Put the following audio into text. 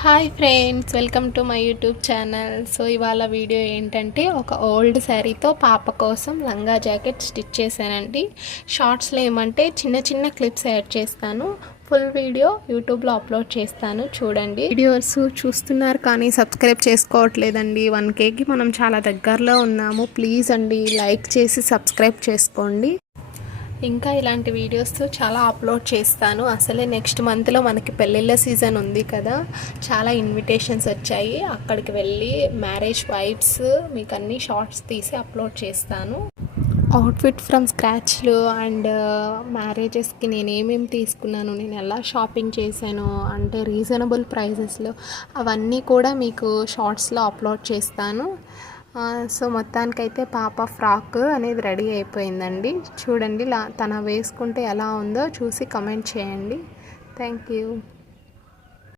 Hi friends, welcome to my YouTube channel. So ఇవాళ video ఏంటంటే ఒక ఓల్డ్ శారీతో పాప కోసం లంగా జాకెట్ స్టిచ్ చేశానండి. షార్ట్స్లో ఏమంటే చిన్న చిన్న క్లిప్స్ యాడ్ చేస్తాను. ఫుల్ వీడియో యూట్యూబ్లో అప్లోడ్ చేస్తాను, చూడండి. వీడియోస్ చూస్తున్నారు కానీ సబ్స్క్రైబ్ చేసుకోవట్లేదండి. 1Kకి మనం చాలా దగ్గరలో ఉన్నాము. ప్లీజ్ అండి, లైక్ చేసి సబ్స్క్రైబ్ చేసుకోండి. ఇంకా ఇలాంటి వీడియోస్ చాలా అప్లోడ్ చేస్తాను. అసలే నెక్స్ట్ మంత్లో మనకి పెళ్ళిళ్ళ సీజన్ ఉంది కదా, చాలా ఇన్విటేషన్స్ వచ్చాయి. అక్కడికి వెళ్ళి మ్యారేజ్ వైబ్స్ మీకు అన్ని షార్ట్స్ తీసి అప్లోడ్ చేస్తాను. అవుట్ఫిట్ ఫ్రమ్ స్క్రాచ్లు అండ్ మ్యారేజెస్కి నేను ఏమేమి తీసుకున్నాను, నేను ఎలా షాపింగ్ చేశాను అంటే రీజనబుల్ ప్రైజెస్లో, అవన్నీ కూడా మీకు షార్ట్స్లో అప్లోడ్ చేస్తాను. సో మొత్తానికైతే పాప ఫ్రాక్ అనేది రెడీ అయిపోయిందండి. చూడండి, తన వేసుకుంటే ఎలా ఉందో చూసి కమెంట్ చేయండి. Thank you.